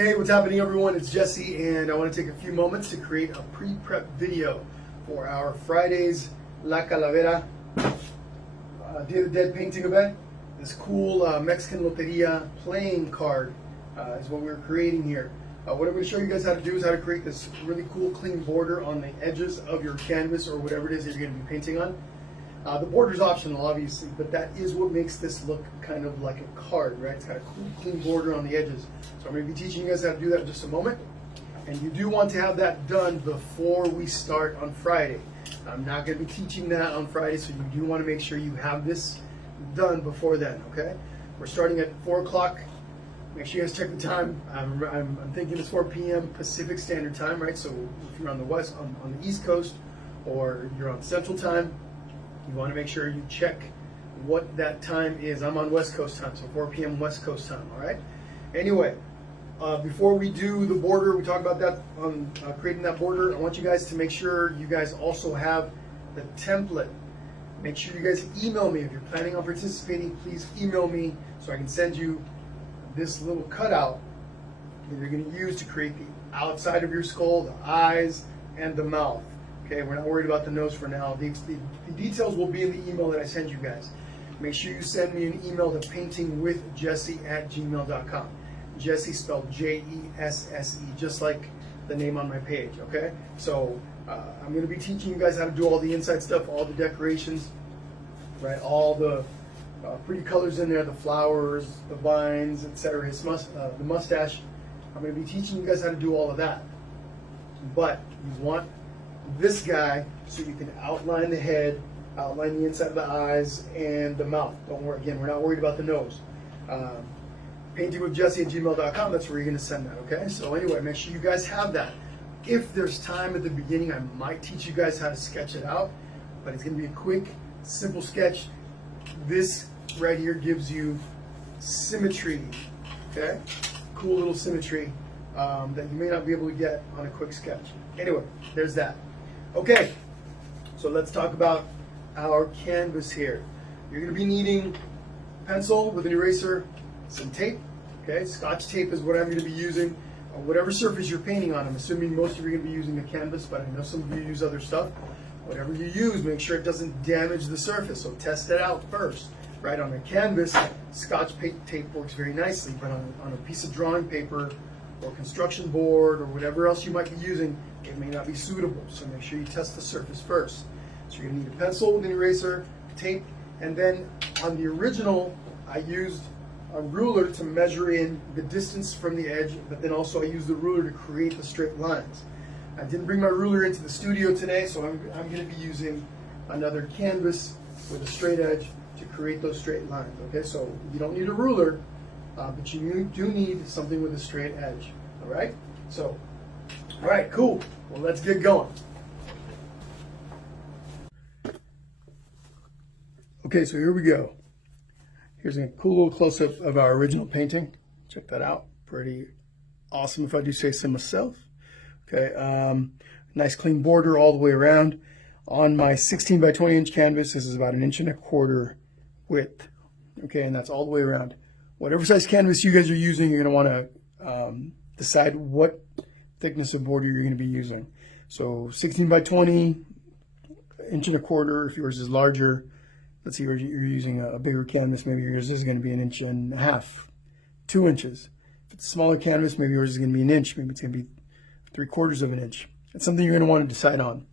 Hey, what's happening everyone? It's Jesse and I want to take a few moments to create a pre-prep video for our Friday's La Calavera Day of the Dead painting event. This cool Mexican Loteria playing card is what we're creating here. What I'm going to show you guys how to do is how to create this really cool clean border on the edges of your canvas or whatever it is that you're going to be painting on. The border is optional, obviously, but that is what makes this look kind of like a card, right? It's got a cool, clean border on the edges. So I'm going to be teaching you guys how to do that in just a moment. And you do want to have that done before we start on Friday. I'm not going to be teaching that on Friday, so you do want to make sure you have this done before then, okay? We're starting at 4 o'clock. Make sure you guys check the time. I'm thinking it's 4 p.m. Pacific Standard Time, right? So if you're on the on the East Coast, or you're on Central Time, you want to make sure you check what that time is. I'm on West Coast time, so 4 p.m. West Coast time, all right? Anyway, before we do the border, we talk about that on creating that border. I want you guys to make sure you guys also have the template. Make sure you guys email me. If you're planning on participating, please email me so I can send you this little cutout that you're going to use to create the outside of your skull, the eyes, and the mouth. Okay, we're not worried about the nose for now. The details will be in the email that I send you guys. Make sure you send me an email to paintingwithjesse@gmail.com. Jesse spelled J-E-S-S-E, just like the name on my page, okay? So I'm going to be teaching you guys how to do all the inside stuff, all the decorations, right? All the pretty colors in there, the flowers, the vines, etc. The mustache. I'm going to be teaching you guys how to do all of that. But you want this guy so you can outline the head, outline the inside of the eyes and the mouth. Don't worry, again, we're not worried about the nose. Paintingwithjesse@gmail.com, that's where you're going to send that, okay? So anyway, make sure you guys have that. If there's time at the beginning, I might teach you guys how to sketch it out, but it's going to be a quick, simple sketch. This right here gives you symmetry, okay? Cool little symmetry that you may not be able to get on a quick sketch. Anyway, there's that. Okay, so let's talk about our canvas here. You're going to be needing a pencil with an eraser, some tape, okay? Scotch tape is what I'm going to be using on whatever surface you're painting on. I'm assuming most of you are going to be using a canvas, but I know some of you use other stuff. Whatever you use, make sure it doesn't damage the surface, so test it out first. Right, on a canvas, Scotch tape works very nicely, but on a piece of drawing paper or construction board or whatever else you might be using, it may not be suitable. So make sure you test the surface first. So you're going to need a pencil with an eraser, tape, and then on the original, I used a ruler to measure in the distance from the edge, but then also I used the ruler to create the straight lines. I didn't bring my ruler into the studio today, so I'm going to be using another canvas with a straight edge to create those straight lines. Okay, so you don't need a ruler, but you do need something with a straight edge. All right, so all right, cool. Well, let's get going. Okay, so here we go. Here's a cool little close-up of our original painting. Check that out. Pretty awesome, if I do say so myself. Okay, nice clean border all the way around. On my 16 by 20 inch canvas, this is about 1.25 inches width. Okay, and that's all the way around. Whatever size canvas you guys are using, you're going to want to decide what thickness of border you're going to be using. So 16 by 20, 1.25 inches. If yours is larger, let's see, you're using a bigger canvas, maybe yours is going to be 1.5 inches, 2 inches. If it's a smaller canvas, maybe yours is going to be 1 inch, maybe it's going to be 3/4 of an inch. That's something you're going to want to decide on.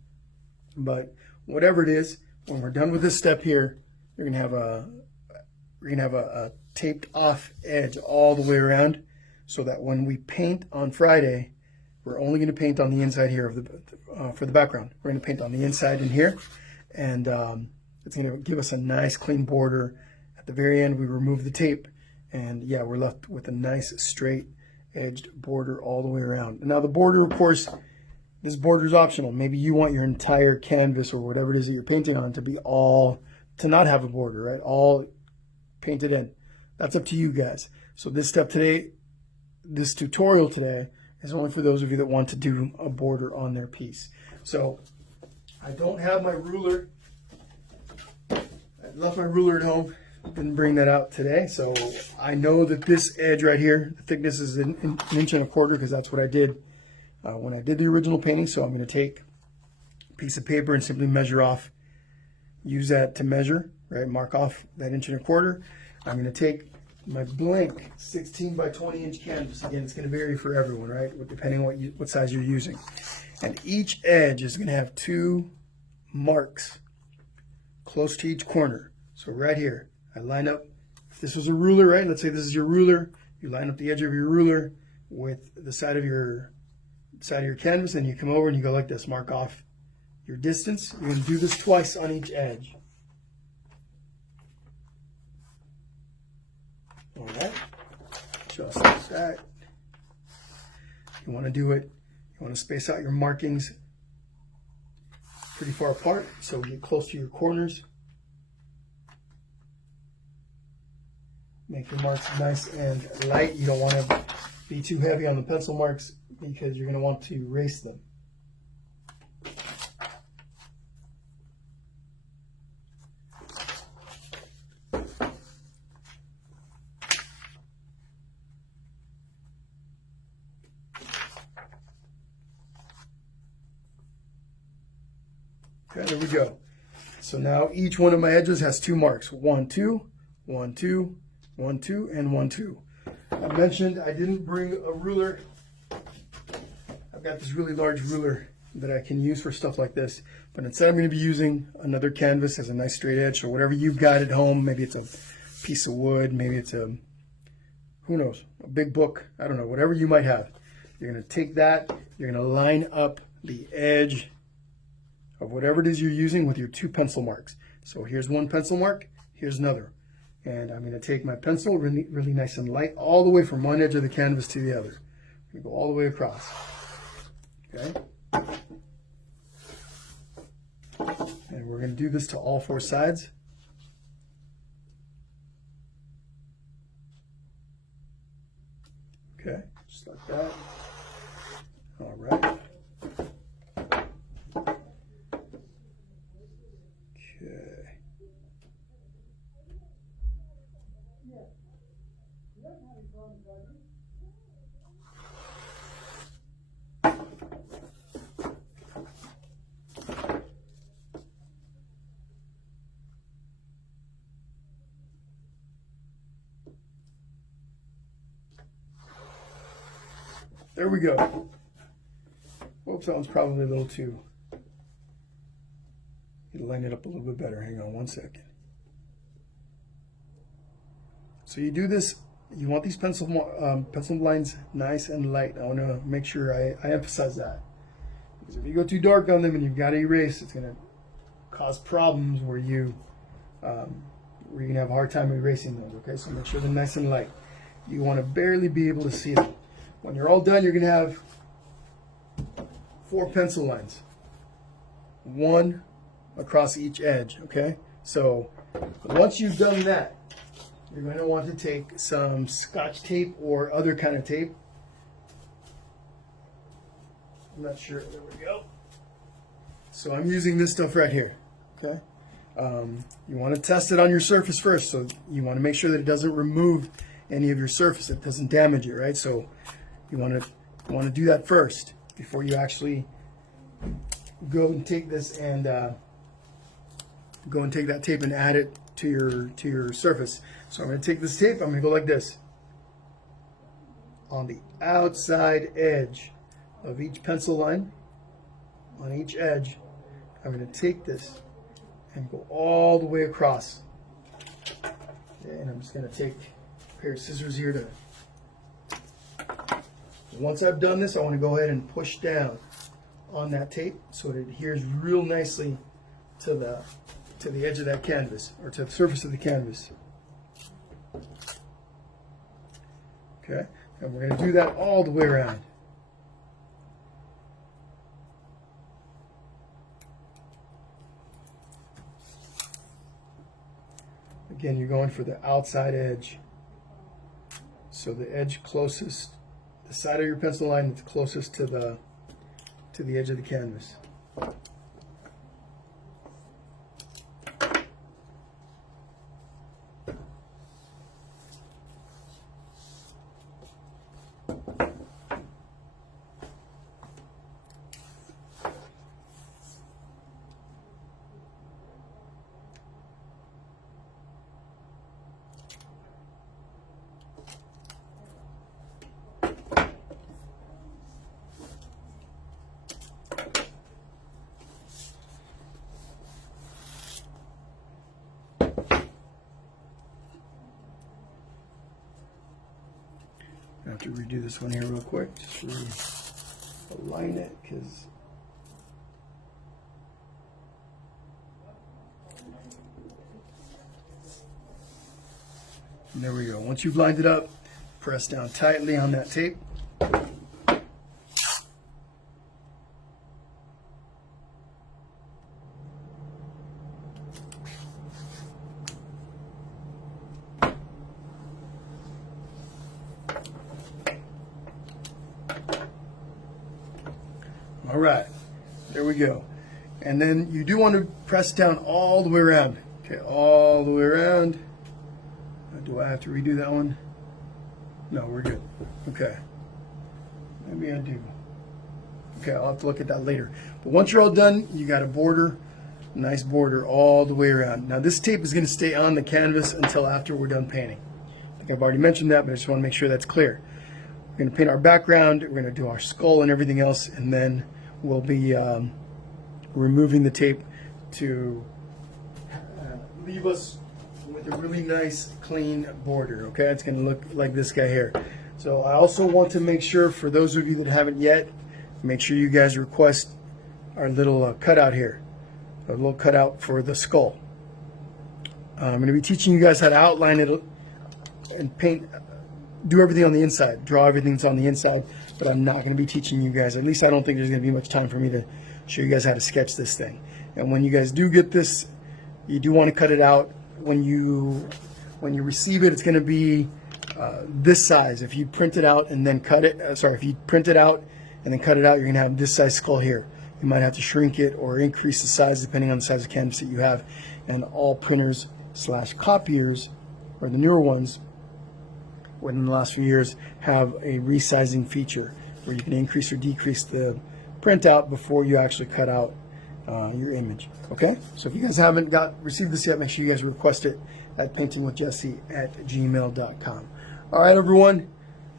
But whatever it is, when we're done with this step here, we're going to have a taped off edge all the way around, so that when we paint on Friday, we're only going to paint on the inside here of the for the background. We're going to paint on the inside in here, and it's going to give us a nice clean border. At the very end, we remove the tape, and yeah, we're left with a nice straight edged border all the way around. And now the border, of course, this border is optional. Maybe you want your entire canvas or whatever it is that you're painting on to not have a border, right? All painted in. That's up to you guys. So this step today, this tutorial today, is only for those of you that want to do a border on their piece. So I don't have my ruler. I left my ruler at home. Didn't bring that out today, so I know that this edge right here, the thickness is an inch and a quarter, because that's what I did when I did the original painting. So I'm going to take a piece of paper and simply measure off, use that to measure, right? Mark off that inch and a quarter. I'm going to take my blank 16 by 20 inch canvas. Again, it's going to vary for everyone, right? Depending on what size you're using. And each edge is going to have 2 marks close to each corner. So right here, I line up, if this was a ruler, right? Let's say this is your ruler. You line up the edge of your ruler with the side of your canvas, and you come over and you go like this, mark off your distance. You're going to do this twice on each edge. All right, just like that. You want to do it, you want to space out your markings pretty far apart so get close to your corners. Make your marks nice and light. You don't want to be too heavy on the pencil marks because you're going to want to erase them. Okay, there we go. So now each one of my edges has 2 marks. 1, 2, 1, 2, 1, 2, and 1, 2. I mentioned I didn't bring a ruler. I've got this really large ruler that I can use for stuff like this. But instead I'm going to be using another canvas as a nice straight edge. So whatever you've got at home, maybe it's a piece of wood, maybe it's a, who knows, a big book. I don't know, whatever you might have. You're going to take that, you're going to line up the edge of whatever it is you're using with your 2 pencil marks. So here's 1 pencil mark, here's another. And I'm going to take my pencil really nice and light all the way from one edge of the canvas to the other. I'm going to go all the way across. Okay? And we're going to do this to all 4 sides. Okay, just like that. All right. There we go. Whoops, that one's probably a little too. You line it up a little bit better. Hang on one second. So you do this. You want these pencil lines nice and light. I want to make sure I emphasize that, because if you go too dark on them and you've got to erase, it's going to cause problems where you're going to have a hard time erasing those. Okay, so make sure they're nice and light. You want to barely be able to see them. When you're all done, you're going to have 4 pencil lines, 1 across each edge. Okay, so once you've done that, you're going to want to take some Scotch tape or other kind of tape. I'm not sure. There we go. So I'm using this stuff right here. Okay. You want to test it on your surface first. So you want to make sure that it doesn't remove any of your surface. It doesn't damage it, right? So you want to do that first before you actually go and take this and go and take that tape and add it to your surface. So I'm going to take this tape. I'm going to go like this on the outside edge of each pencil line. On each edge, I'm going to take this and go all the way across. Okay, and I'm just going to take a pair of scissors here to. Once I've done this, I want to go ahead and push down on that tape so it adheres real nicely to the edge of that canvas, or to the surface of the canvas. Okay, and we're going to do that all the way around. Again, you're going for the outside edge. So the edge closest, the side of your pencil line that's closest to the edge of the canvas. redo this one here real quick. Just realign it, because there we go. Once you've lined it up, press down tightly on that tape. All right, there we go. And then you do want to press down all the way around. Okay, all the way around. Do I have to redo that one? No, we're good. Okay. Maybe I do. Okay, I'll have to look at that later. But once you're all done, you got a border, nice border all the way around. Now this tape is going to stay on the canvas until after we're done painting. I think I've already mentioned that, but I just want to make sure that's clear. We're going to paint our background, we're going to do our skull and everything else, and then we'll be removing the tape to leave us with a really nice clean border. Okay, it's going to look like this guy here. So I also want to make sure, for those of you that haven't yet, make sure you guys request our little cutout here, a little cutout for the skull. I'm going to be teaching you guys how to outline it and paint, do everything on the inside, draw everything that's on the inside, but I'm not going to be teaching you guys, at least I don't think there's going to be much time for me to show you guys how to sketch this thing. And when you guys do get this, you do want to cut it out. When you receive it, it's going to be this size. If you print it out and then cut it, if you print it out and then cut it out, you're going to have this size skull here. You might have to shrink it or increase the size depending on the size of canvas that you have. And all printers / copiers, or the newer ones, within the last few years, have a resizing feature where you can increase or decrease the printout before you actually cut out your image. Okay, so if you guys haven't received this yet, make sure you guys request it at paintingwithjesse@gmail.com. All right, everyone,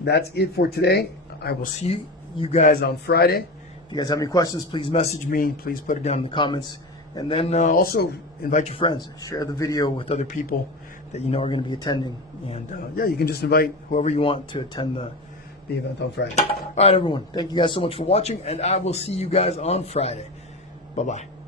that's it for today. I will see you guys on Friday. If you guys have any questions, please message me. Please put it down in the comments, and then also invite your friends. Share the video with other people that you know are going to be attending, and yeah, you can just invite whoever you want to attend the event on Friday. All right, everyone, thank you guys so much for watching, and I will see you guys on Friday. Bye-bye.